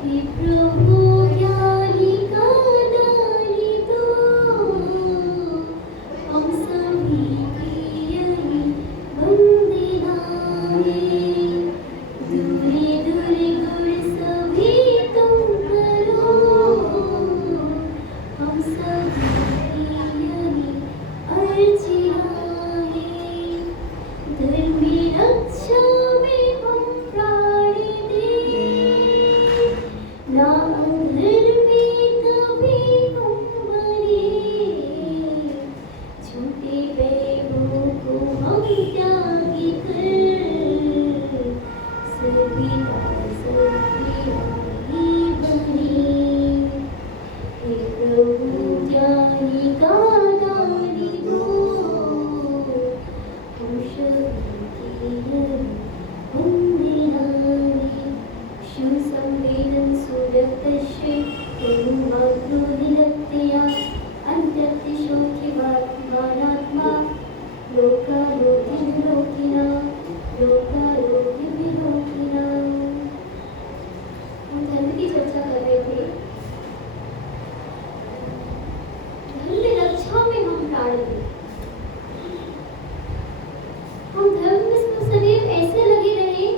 हे प्रभु ज्ञानी का दानी दो, हम सभी की यही वंदना है। दूरे दूरे गुण सभी तुम करो, हम सभी की यही अर्चना है। धर्म रक्षा में हम प्राण दें, ना अधर्म में कभी हम मरे। झूठे बैरों को हम त्यागी कर, सभी ही बने। हे प्रभु ज्ञानी का दानी दो, हम सभी की वंदना है। संवेदन सुरतश्री तनुवाग्रोधिरक्तया अन्त्यतिशोचिवात्मा लोकारोग्यविलोकिना लोकारोग्यविलोकिना। हम धर्म की चर्चा कर रहे थे। धर्म रक्षा में हम प्राण दें। हम धर्म में सदैव ऐसे लगे रहे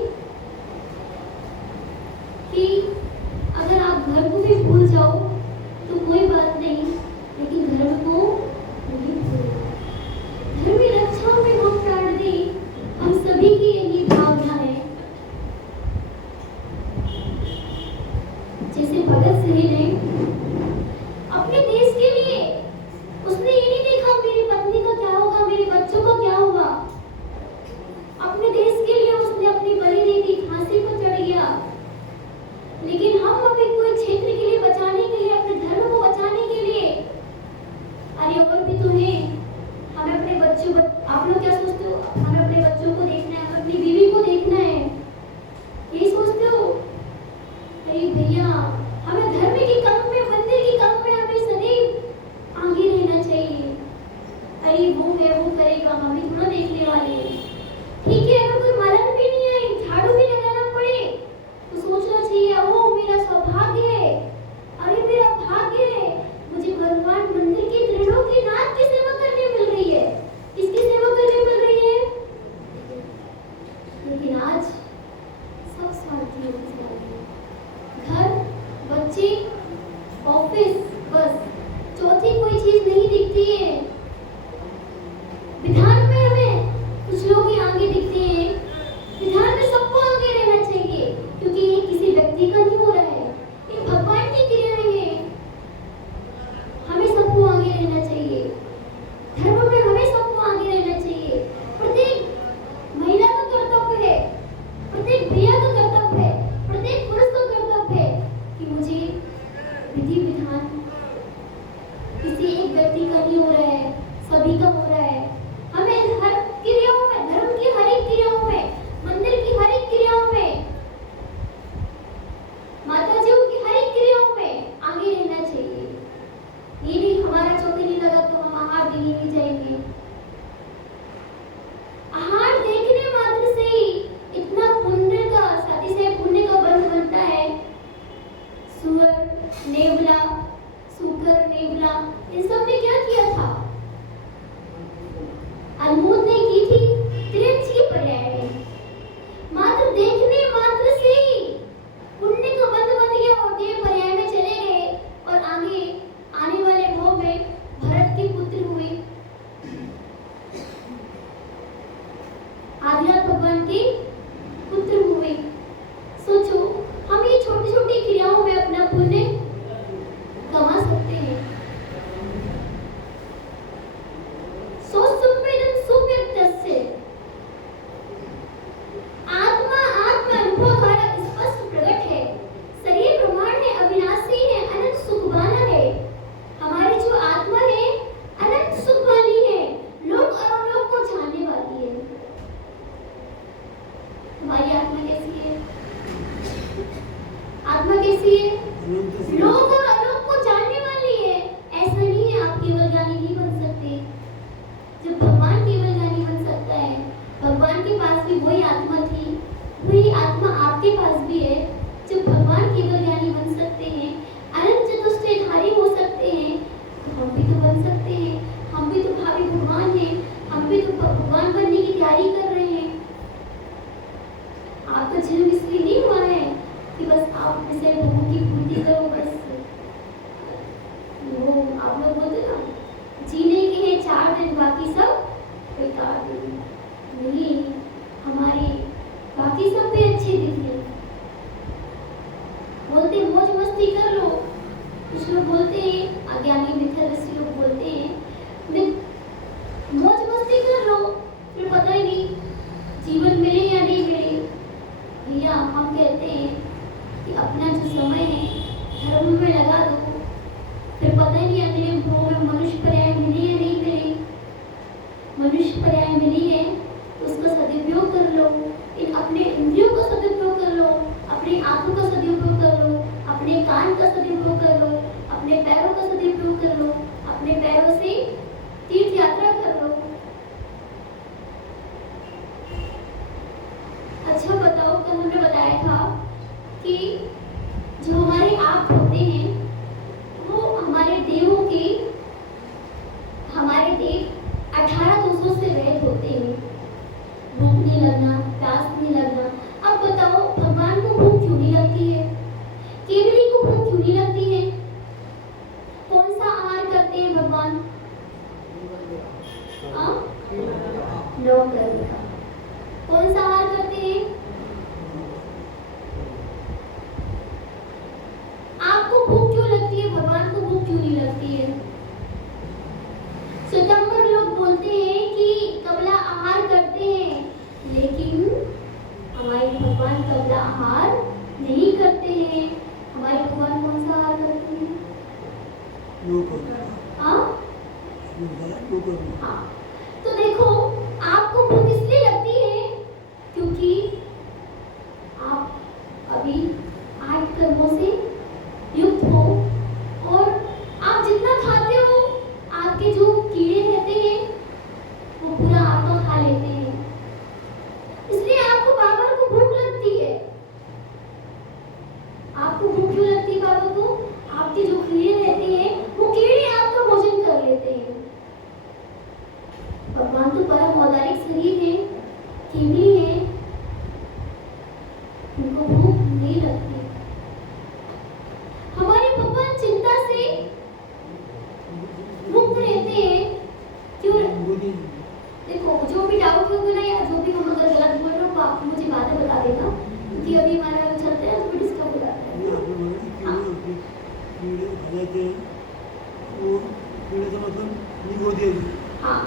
कि अगर आप धर्म को भी भूल जाओ तो कोई बात नहीं, लेकिन धर्म को नहीं भूलो। धर्म रक्षा में हम प्राण दें, हम सभी की यही भावना है। जैसे भगत सिंह ने अपने देश के लिए, उसने ये नहीं देखा मेरी पत्नी का क्या होगा, मेरे बच्चों का क्या होगा। अपने देश के लिए उसने अपनी बलि दे दी, फांसी पर चढ़ गया। लेकिन हम अपने कोई क्षेत्र के लिए बचाने के लिए, अपने धर्म को बचाने के लिए, अरे और भी तो है। हमें अपने बच्चों, आप लोग क्या सोचते हो, हमें अपने बच्चों को देखना है, अपनी बीवी को देखना है, यही सोचते हो। अरे भैया, हमें धर्म के काम में, मंदिर के काम में हमें सदैव आगे रहना चाहिए। अरे वो है, वो करेगा, हम भी थोड़ा देखने वाले हैं। ठीक है, अगर कोई मरण भी नहीं है, झाड़ू भी लगाना पड़े तो सोचना चाहिए, वो मेरा सौभाग्य है, अरे मेरा भाग्य है, मुझे भगवान मंदिर की दृढ़ों की नाथ की सेवा करने मिल रही है। किसकी सेवा करने मिल रही है? लेकिन आज सब स्वार्थी हो गए। घर, बच्चे, ऑफिस, बस चौथी कोई चीज नहीं दिखती है। विधान में हमें कुछ लोग ही आगे दिखते हैं। विधान में सबको आगे रहना चाहिए, क्योंकि ये किसी व्यक्ति का नहीं हो रहा है, ये भगवान की क्रियाएं हैं। हमें सबको आगे रहना चाहिए। धर्म में हमें सबको आगे रहना चाहिए। प्रत्येक महिला का कर्तव्य है, प्रत्येक भैया का कर्तव्य है, प्रत्येक पुरुष का कर्तव्य है कि मुझे विधि विधान किसी एक व्यक्ति का नहीं हो रहा है, सभी का हो रहा है। हमें हर क्रियाओं में, धर्म की हर एक क्रियाओं में, मंदिर की हर एक क्रियाओं में, माताजियों की हर एक क्रियाओं में आगे रहना चाहिए। ये नहीं हमारा चौकी नहीं लगा तो हम आहार देने नहीं जाएंगे। आहार देखने मात्र से ही इतना पुण्य का, साथ ही साथ पुण्य का बंध बनता है। सुअर, नेवला, सूकर, नेवला, इन सब ने क्या किया था? अनमोल ने की थी त्रिंच की पर्याय में। मात्र देखने मात्र से ही पुण्य का बंध बन गया और देव पर्याय में चले गए और आगे आने वाले भोग में भरत के पुत्र हुए, आदिनाथ भगवान के पुत्र हुए। सोचो, हम ये छोटी छोटी क्रियाओं में अपना पुण्य कमा सकते हैं। आत्मा आत्मा अनुभव द्वारा स्पष्ट प्रकट है। शरीर प्रमाण में अविनाशी है, अनंत सुख वाला है। हमारी जो आत्मा है अनंत सुख वाली है, लोक और अलोक को जानने वाली है। हमारी आत्मा कैसी है? आत्मा कैसी है? लोक और अलोक को जानने वाली है। ऐसा नहीं है आप केवल ज्ञानी नहीं बन सकते। जब भगवान केवल ज्ञानी बन सकता है, भगवान के पास भी वही आत्मा थी, वही आत्मा आपके पास भी है। जब भगवान केवल ज्ञानी आप इसे भूख की पूर्ति करो बस। वो आप लोग बोलते ना, जीने के हैं 4 दिन, बाकी सब बेकार दिन। नहीं, हमारे बाकी सब भी अच्छे दिन हैं। बोलते मौज मस्ती कर लो। कुछ लोग बोलते हैं, अज्ञानी मिथ्यादृष्टि लोग बोलते हैं मौज मस्ती कर लो, फिर पता ही नहीं जीवन मिले या नहीं मिले। भैया हम कहते हैं कि अपना जो समय है धर्म में लगा दो, फिर पता ही नहीं अगले भोग में मनुष्य पर्याय मिले या नहीं मिले। मनुष्य पर्याय मिली है तो उसका सदुपयोग कर लो, इन अपने इंद्रियों का सदुपयोग कर लो, अपनी आंखों का सदुपयोग कर लो, अपने कान का सदुपयोग कर लो, अपने पैरों का सदुपयोग कर लो, अपने पैरों से तीर्थ यात्रा कर लो। अच्छा बताओ, कल हमने बताया था कि जो हमारे आप होते हैं वो हमारे देवों के, हमारे देव 18 दोषों से रहित होते हैं। भूख नहीं लगना, प्यास नहीं लगना। अब बताओ भगवान को भूख क्यों नहीं लगती है? केवली को भूख क्यों नहीं लगती है? कौन सा आहार करते हैं भगवान? कौन सा आहार करते हैं? आपको भूख क्यों लगती है? भगवान को भूख क्यों नहीं लगती है? स्वतंत्र लोग बोलते हैं कि कबला आहार करते हैं, लेकिन हमारे भगवान कबला आहार नहीं करते हैं। हमारे भगवान कौन सा आहार करते हैं? हाँ? हाँ, तो देखो आपको भूख इसलिए लगती है क्योंकि आप अभी 8 कर्मों से युक्त हो, और आप जितना खाते हो आपके जो कीड़े रहते हैं वो पूरा आपका खा लेते हैं, इसलिए आपको बाबा को भूख लगती है। आपको भूख क्यों लगती है बाबा को? आपके जो कीड़े रहते हैं वो कीड़े आपका भोजन कर लेते हैं। भगवान तो परम औदारिक शरीर है, केवली है, उनको भूख नहीं लगती। हमारे भगवान चिंता से मुक्त रहते हैं। क्यों? देखो जो भी डाउट होगा ना, या जो भी हम अगर गलत बोल रहे हो तो आप मुझे बाद में बता देना, क्योंकि अभी हमारा चलते हैं तो डिस्कस हो जाता है। हाँ,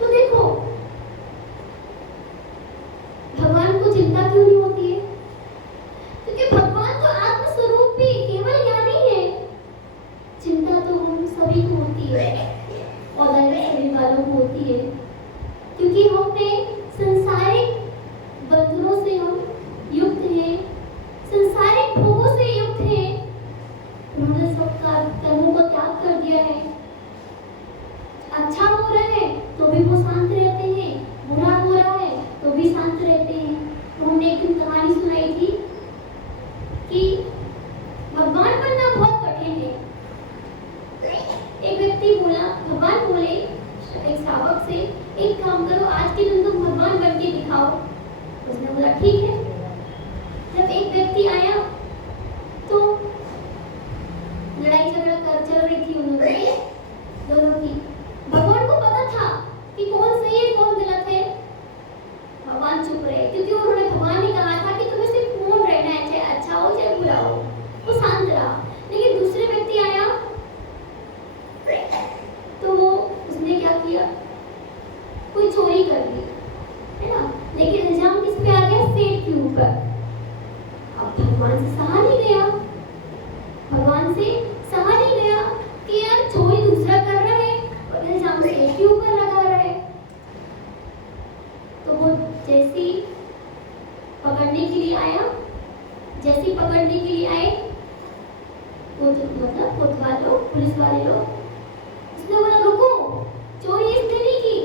तो देखो भगवान को चिंता क्यों नहीं होती है? क्योंकि भगवान तो आत्मस्वरूप भी केवल ज्ञानी है। चिंता तो हम सभी को होती है, और सभी वालों को होती है, क्योंकि हमने संसारिक बंधनों से हम युक्त हैं, संसारिक भोगों से युक्त हैं। उन्होंने सब कर्मों को त्याग कर दिया है। अच्छा हो रहा है तो भी वो शांत रहते हैं, बुरा हो रहा है तो भी शांत रहते हैं। तो हमने एक दिन कहानी सुनाई थी कि भगवान बनना बहुत कठिन है। एक व्यक्ति बोला, भगवान बोले एक श्रावक से, एक काम करो, आज के दिन तुम भगवान बन के दिखाओ। उसने बोला ठीक है। जब एक व्यक्ति आया तो लड़ाई झगड़ा कर चल रही थी दोनों की। भगवान को पता था कि कौन सही है कौन गलत है। भगवान चुप रहे, क्योंकि उन्होंने, भगवान ने कहा था कि तुम्हें सिर्फ मौन रहना है, चाहे अच्छा हो चाहे बुरा हो। वो शांत रहा। लेकिन दूसरे व्यक्ति आया तो वो, उसने क्या किया, कोई चोरी कर ली, है ना, लेकिन इल्जाम किस पे आ गया? सेठ के ऊपर। अब भगवान से सहा नहीं गया, भगवान से सहा नहीं गया कि यार चोरी दूसरा कर रहा है और इल्जाम सेठ के ऊपर लगा रहा है। तो वो जैसी पकड़ने के लिए आया, वो तो मतलब कोतवाल लोग, पुलिस वाले लोग, उसने बोला रुको, चोरी इसने नहीं की,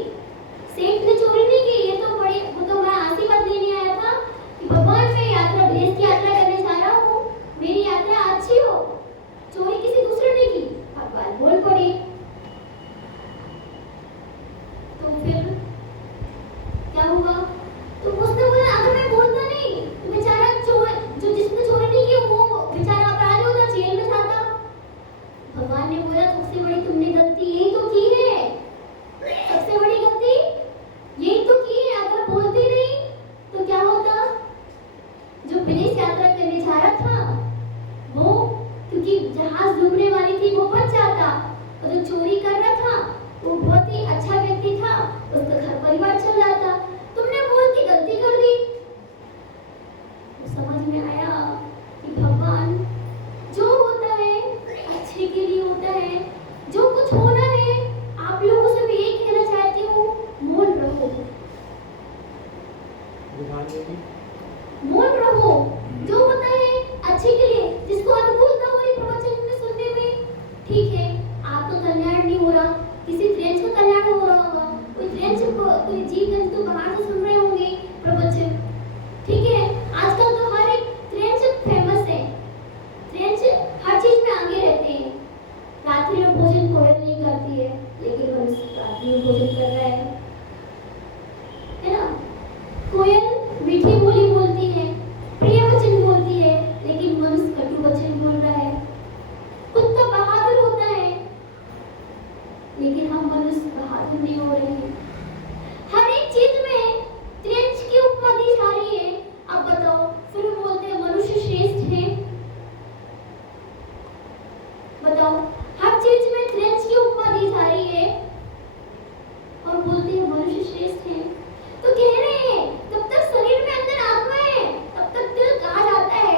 सेठ ने चोरी नहीं की, ये तो बड़ी, वो तो मैं आशीर्वाद लेने आया था कि भगवान मैं यात्रा, विदेश की यात्रा करने जा रहा हूँ, मेरी यात्रा अच्छी हो, चोरी किसी दूसरे ने की। भगवान बोल पड़े। तो फिर क्या हुआ? तो उसने बोला अगर मैं बोलता नहीं तो बेचारा चोर, जो जिसने चोरी नहीं की वो देश यात्रा करने जा रहा था, वो क्योंकि जहाज डूबने वाली थी वो बच जाता, और जो चोरी कर रहा था वो बहुत ही अच्छा व्यक्ति था, उसका घर परिवार चल जाता। तुमने बोल की गलती कर दी। समझ में आया कि भगवान जो होता है अच्छे के लिए होता है। जो कुछ होना है, आप लोगों से मैं यही कहना चाहती हूँ, मौन रहो, मौन रहो। जो होता है अच्छे के लिए, जिसको अनुकूलता हो रही प्रवचन में सुनने में, ठीक है, आपका कल्याण नहीं हो रहा, किसी फ्रेंड्स का कल्याण हो रहा होगा, कोई फ्रेंड्स को कोई जीव जंतु बाहर से सुन रहे होंगे प्रवचन, ठीक है। आजकल तो हर एक फ्रेंड्स फेमस है, फ्रेंड्स हर चीज में आगे रहते हैं। रात्रि में भोजन कोयल नहीं करती है, लेकिन मनुष्य रात्रि में भोजन कर रहा है ना। कोयल मीठी बोली बोलती है, प्रिय वचन बोलती है, लेकिन मनुष्य कटु वचन बोल रहा है। कुत्ता बहादुर होता है, लेकिन हम मनुष्य बहादुर नहीं हो रहे हैं। हर एक चीज में त्रिंच की उपमा दी जा रही है। अब बताओ, फिर हम बोलते हैं मनुष्य श्रेष्ठ है। बताओ, हर चीज में त्रिंच की उपमा दी जा रही है और बोलते हैं मनुष्य श्रेष्ठ है। तो कह रहे हैं तब तक शरीर में अंदर आत्मा है, तब तक दिल कहा जाता है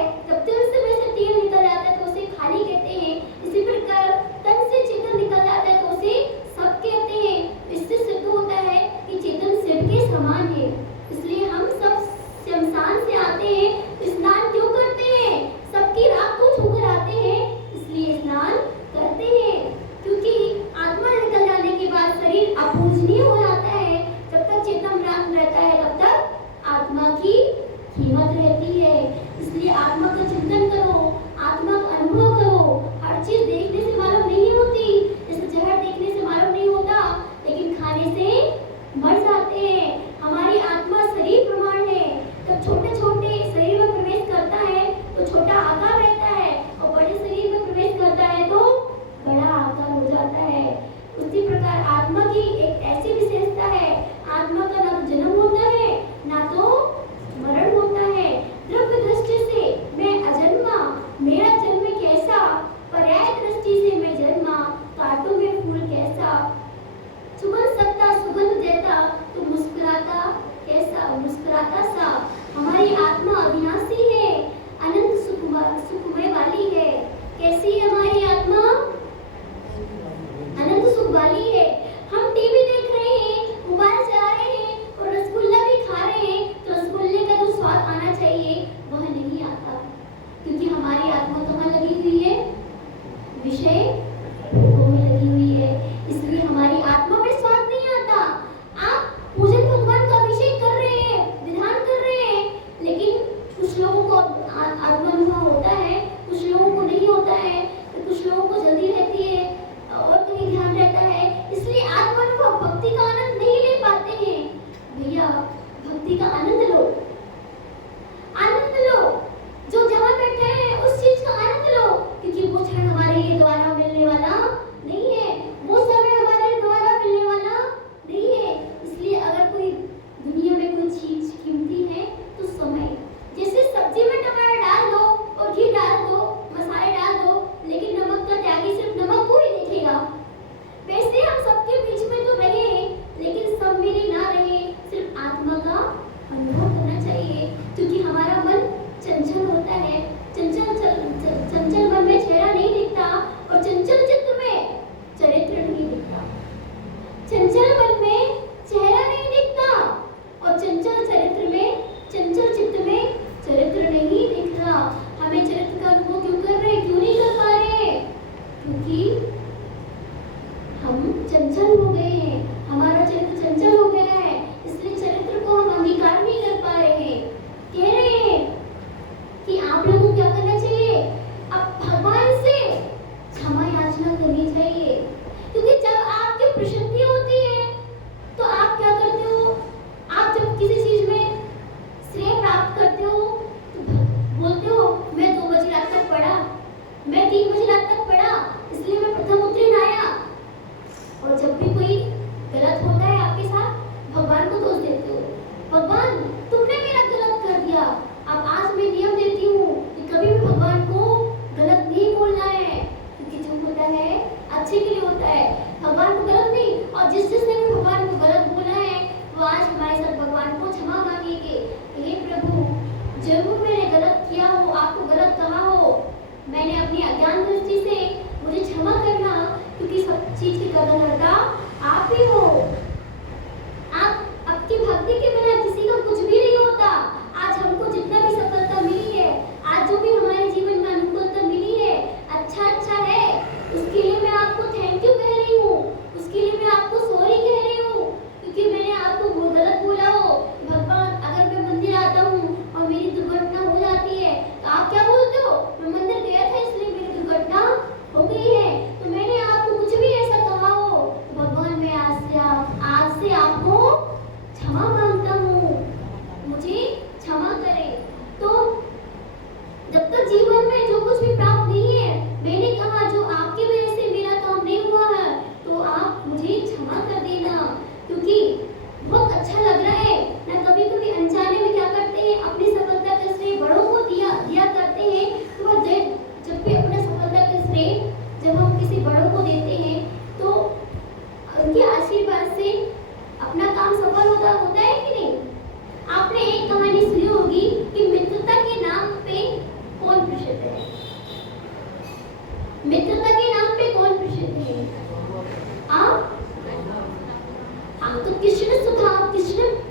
बदलता आप ही हो। आप आपकी भक्ति के बिना किसी का कुछ भी नहीं होता। आज हमको जितना भी सफलता मिली है, आज जो भी हमारे जीवन में अनुकूलता मिली है, अच्छा है, उसके लिए मैं आपको थैंक यू कह रही हूँ, उसके लिए मैं आपको सॉरी कह रही हूँ, क्योंकि मैंने आपको गलत बोला हो। भगवान, अगर मैं मंदिर आता हूँ और मेरी दुर्घटना हो जाती है तो आप क्या बोलते हो? मैं मंदिर गया था इसलिए मेरी दुर्घटना हो गई है। तो मैंने आपको कुछ भी ऐसा कहा हो, भगवान मैं आज से आपको क्षमा मांगता हूँ, मुझे क्षमा करें। तो जब तक जीवन में जो कुछ भी प्राप्त नहीं है, मैंने कहा जो आपकी वजह से मेरा काम नहीं हुआ है, तो आप मुझे क्षमा कर देना, क्योंकि बहुत अच्छा लग रहा है ना। कभी कभी अनजाने में क्या करते हैं, अपनी सफलता का श्रेय बड़ों को दिया करते हैं। तो जब भी अपने सफलता का श्रेय जब हम किसी बड़ों को देते हैं तो उनके आशीर्वाद से अपना काम सफल होता है कि नहीं? आपने एक कहानी सुनी होगी कि मित्रता के नाम पे कौन प्रसिद्ध है? मित्रता के नाम पे कौन प्रसिद्ध है? आप? हाँ, तो कृष्ण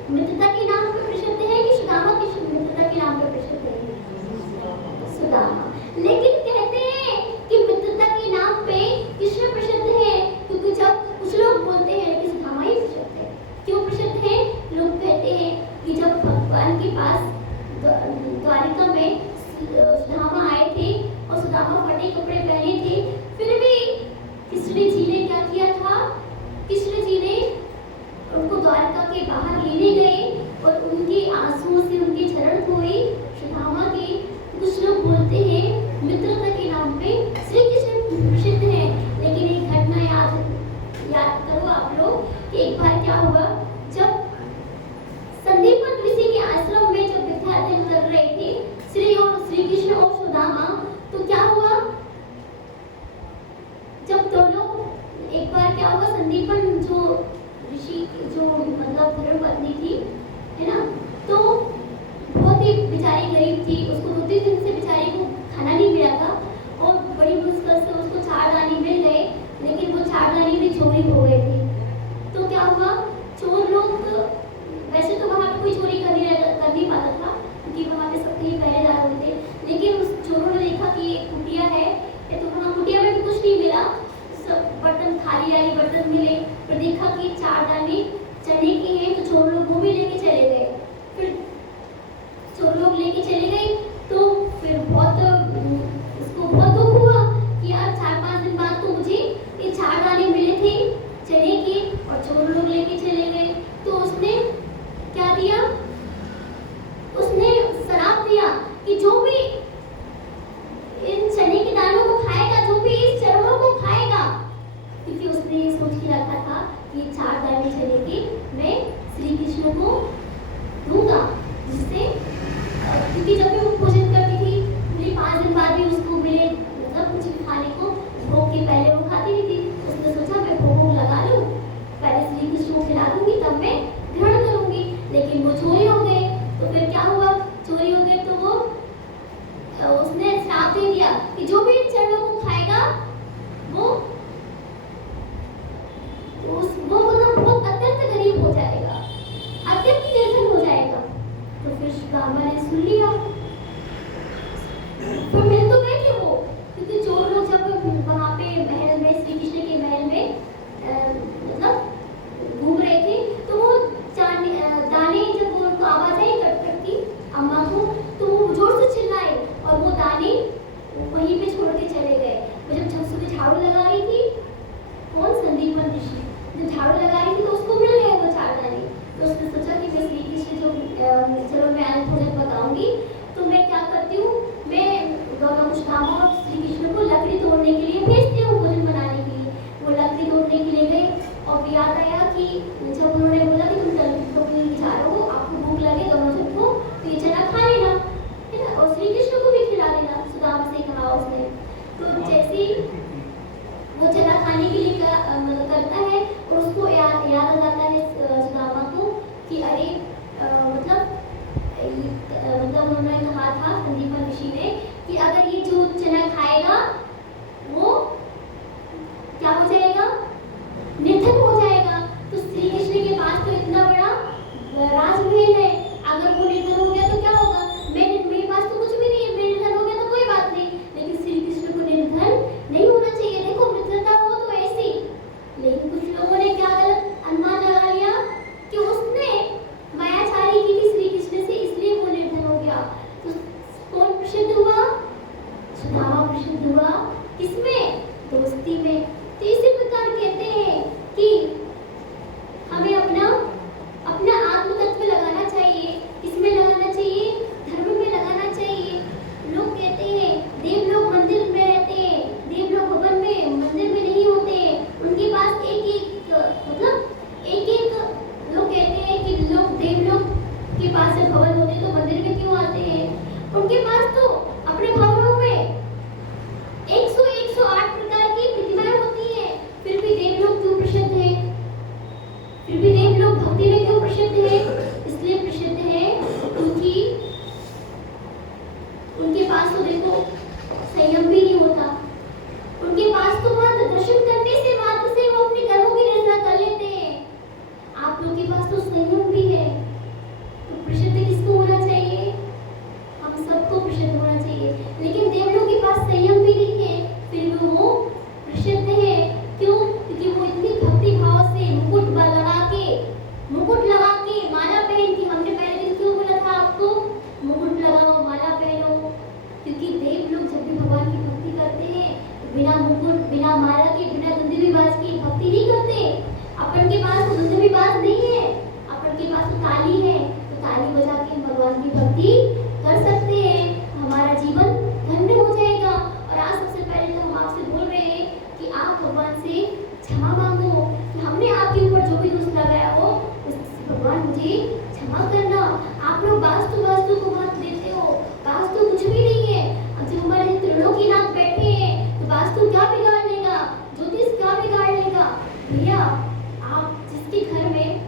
मित्रता के नाम पे प्रसिद्ध है कि सुदामा कृष्ण मित्रता के नाम पे प्रसिद्ध है? सुदामा। लेकिन कहते हैं कि मित्रता के नाम पे कृष्ण प्रसिद्ध है, क्योंकि जब कुछ लोग बोलते हैं कि सुदामा ही प्रसिद्ध है। क्यों प्रसिद्ध है? लोग कहते हैं कि जब भगवान के पास द्वारिका में सुदामा आए थे और सुदामा फटे कपड़े पहने थे, फिर भी कृष्ण जी ने क्या किया था? कृष्ण जी ने उनको द्वारका के बाहर लेने गए और उनके आंसुओं से उनके चरण धोए सुदामा के। कुछ लोग बोलते हैं मित्रता के नाम पे श्री कृष्ण प्रसिद्ध है। लेकिन एक घटना याद करो आप लोग कि एक बार क्या हुआ, जब संदीपन ऋषि के आश्रम में जब विद्यार्थी कर रहे थे श्री कृष्ण और सुदामा, तो क्या हुआ, जब दोनों एक बार क्या हुआ, संदीपन जो ऋषि जो मतलब धर्म पत्नी थी, है ना, तो बहुत ही बेचारी गरीब थी, उसको 2-3 दिन से बेचारी को खाना नहीं मिला था और बड़ी मुश्किल से उसको 4 दाने मिल गए, लेकिन वो 4 दाने भी चोरी हो गए थे। तो क्या हुआ, चोर लोग वैसे तो वहाँ पे कोई चोरी कर नहीं पाता था, क्योंकि वहाँ पे सबके पहरेदार होते थे, लेकिन उस चोरों ने देखा कि एक कुटिया है, तो वहाँ कुटिया में भी कुछ नहीं मिला, सब बर्तन खाली आई बर्तन मिले, फिर देखा कि 4 दाने चने के हैं, तो चोर लोग वो भी लेके चले गए। फिर चोर लोग लेके चले गए तो फिर उसको बहुत दुख हुआ कि यार 4-5 दिन बाद तो मुझे ये 4 दाने मिले थे चने के और चोर लोग लेके चले गए। तो उसने क्या दिया, उसने शराप दिया कि जो भी इन चने के दानों को खाएगा, जो भी इस चरणों को खाएगा, क्योंकि उसने ये सोच के रखा था कि 4 दाने चने के मैं श्री कृष्ण को दूंगा, जिससे क्योंकि जब भी वो भोजन करती थी पूरे 5 दिन बाद भी उसको मिले, मतलब कुछ भी खाने को, भोग के पहले वो खाती नहीं थी। उसने सोचा मैं भोग लगा लूं, पहले श्री कृष्ण को खिला दूंगी तब मैं ग्रहण करूंगी, लेकिन वो चोरी हो गए। तो फिर क्या हुआ, चोरी हो गए तो वो उसने श्राप दे दिया कि जो भी इन चरणों को खाएगा वो मतलब बहुत अत्यंत गरीब हो जाएगा, अत्यंत निर्धन हो जाएगा। तो फिर सुदामा ने सुन लिया, फिर मिल तो गए थे वो, क्योंकि चोर लोग जब वहाँ पे महल में श्री कृष्ण के महल में मतलब घूम रहे थे, तो वो दाने जब उनको आवाज आई कट की अम्मा को, तो वो जोर से चिल्लाए और वो दाने वहीं पे छोड़ के चले गए। वो जब सुबह झाड़ू लगा रही थी, कौन, संदीपन ऋषि, जब झाड़ू लगा रही थी तो उसको मिल गए वो 4 दाने। तो उसने सोचा कि मैं श्री कृष्ण जो चलो मैं आज भोजन बताऊंगी, तो मैं क्या करती हूँ, मैं दोनों सुदामा और श्री कृष्ण को लकड़ी तोड़ने के लिए भेजती हूँ भोजन बनाने के लिए। वो लकड़ी तोड़ने के लिए गए और याद आया कि जब उन्होंने बोला कि तुम लकड़ी जा रहे हो, आपको भूख लगे दोनों सबको, तो ये चना खा लेना, है ना, और श्री कृष्ण को भी खिला देना, सुदामा से कहा उसने। तो जैसे ही वो चना खाने के लिए करता है और उसको याद आ जाता है सुदामा को कि अरे मतलब उन्होंने किसमें? दोस्ती में। तो इसी प्रकार कहते हैं कि हमें अपना अपना आत्म तत्व लगाना चाहिए। किसमें लगाना चाहिए? धर्म में लगाना चाहिए। लोग कहते हैं देव लोग मंदिर में रहते हैं, देव लोग भवन में मंदिर में नहीं होते। उनके पास एक लोग कहते हैं कि लोग देव लोग के पास जब भवन होते तो मंदिर में क्यों आते हैं? उनके पास तो अपने भवनों में 108 प्रकार की प्रतिमाएं होती हैं, फिर भी देव लोग क्यों प्रसिद्ध हैं? फिर भी देव लोग भक्ति में क्यों प्रसिद्ध हैं? इसलिए प्रसिद्ध है क्योंकि उनके पास तो देखो संयम भी नहीं होता। उनके पास तो मात्र दर्शन करने से मात्र से वो अपने कर्मों की रचना कर लेते हैं। आप लोगों के पास तो संयम भी है। तो प्रसिद्ध किसको होना चाहिए? हम सबको प्रसिद्ध होना चाहिए। लेकिन देवलों के पास संयम भी नहीं है, फिर भी वो प्रसिद्ध है। क्यों? क्योंकि वो इतनी भक्ति भाव से मुकुट लगा के माला पहन के, हमने पहले दिन क्यों बोला था आपको मुकुट लगाओ माला पहनो? क्योंकि देव लोग जब भी भगवान की भक्ति करते हैं तो बिना मुकुट, बिना माला के, बिना दुंदुभी बाज की भक्ति नहीं करते। अपन के पास तो दुंदुभी बाज नहीं है, अपन के पास तो ताली है, तो ताली बजा के भगवान की भक्ति कर सकते हैं। हमारा जीवन धन्य हो जाएगा। और आज सबसे पहले तो हम आपसे बोल रहे हैं कि आप भगवान से क्षमा मांगो कि हमने आपके ऊपर जो भी दोष लगाया हो उससे भगवान मुझे क्षमा करना। आप लोग वास्तु को महत्व देते हो, वास्तु कुछ भी नहीं है। अब जब हमारे त्रिलोकीनाथ बैठे हैं तो वास्तु क्या बिगाड़ लेगा, ज्योतिष क्या बिगाड़ लेगा? भैया आप जिसके घर में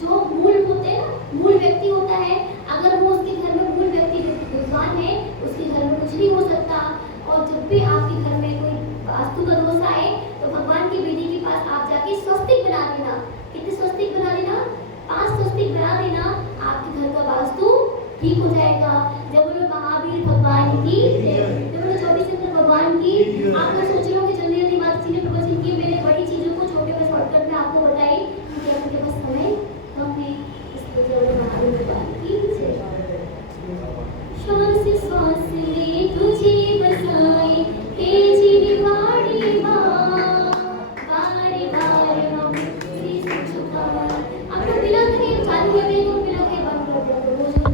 जो मूल होते हैं ना, मूल व्यक्ति होता है, अगर वो उसके घर में मूल व्यक्ति विद्वान है उसके घर में कुछ नहीं हो सकता। और जब भी आपके घर में कोई वास्तु का दोष आए तो भगवान की विधि के पास आप जाके स्वस्तिक बना देना। कितने स्वस्तिक बना देना? 5 स्वस्तिक बना देना। आपके घर का वास्तु ठीक हो जाएगा। जब बोलो महावीर भगवान की, जब बोलो 24 चंद्र भगवान की। आप लोग सोच रहे हो कि